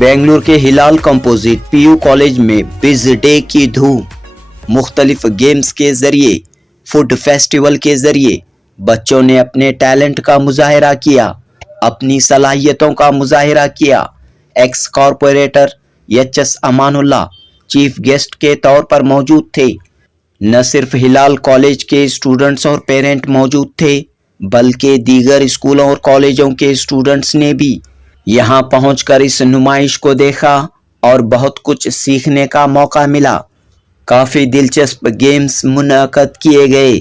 बेंगलुरु के हिलाल composite PU college में बिज डे की धूम। मुख्तलिफ गेम्स के जरिए, फूड फेस्टिवल के जरिए बच्चों ने अपने टैलेंट का मुजाहिरा किया, अपनी सलाहियतों का मुजाहिरा किया। X corporator HS. Amanullah chief guest के तौर पर मौजूद थे। न सिर्फ हिलाल कॉलेज के स्टूडेंट्स और पेरेंट मौजूद थे, बल्कि दीगर स्कूलों और कॉलेजों के स्टूडेंट्स ने भी यहाँ पहुंचकर इस नुमाइश को देखा और बहुत कुछ सीखने का मौका मिला। काफ़ी दिलचस्प गेम्स मुनअक़द किए गए।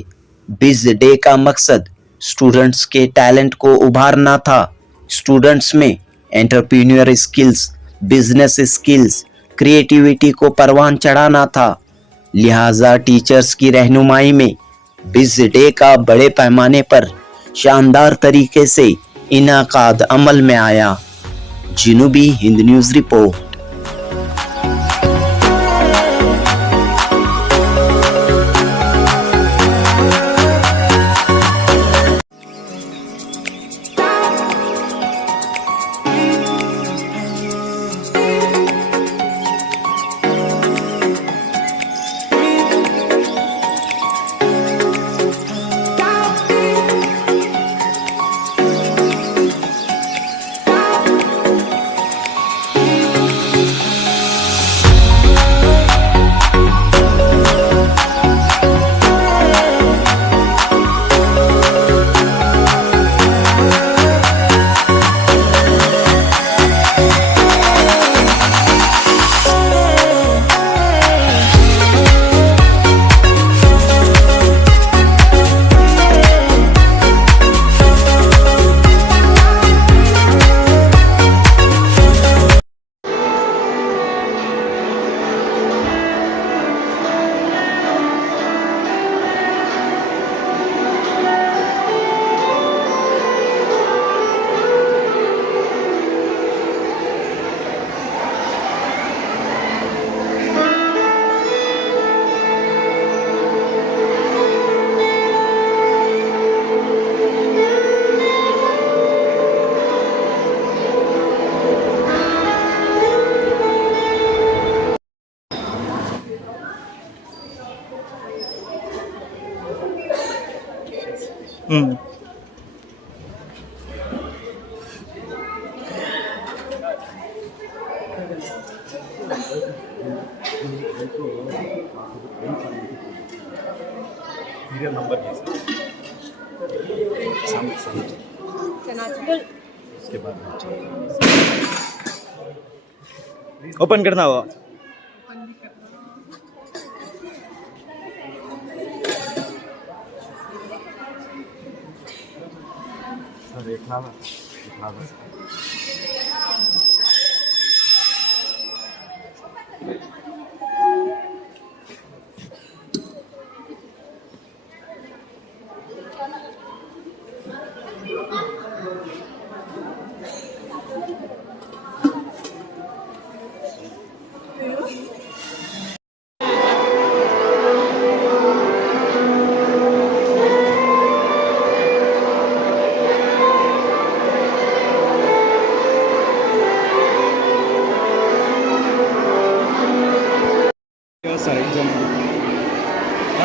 बिज डे का मकसद स्टूडेंट्स के टैलेंट को उभारना था। स्टूडेंट्स में entrepreneur skills, business skills, creativity को परवान चढ़ाना था। लिहाजा टीचर्स की रहनुमाई में बिज डे का बड़े पैमाने पर शानदार तरीके से इनाकाद अमल में आया। जनूबी Hind news report. Serial number है उसके बाद ओपन करना हो। देखना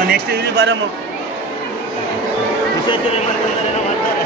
ನೆಕ್ಸ್ಟ್ ಇಲ್ಲಿ ಬರಮ್ಮ ವಿಶೇಷ ಮಾಡ್ತಾರೆ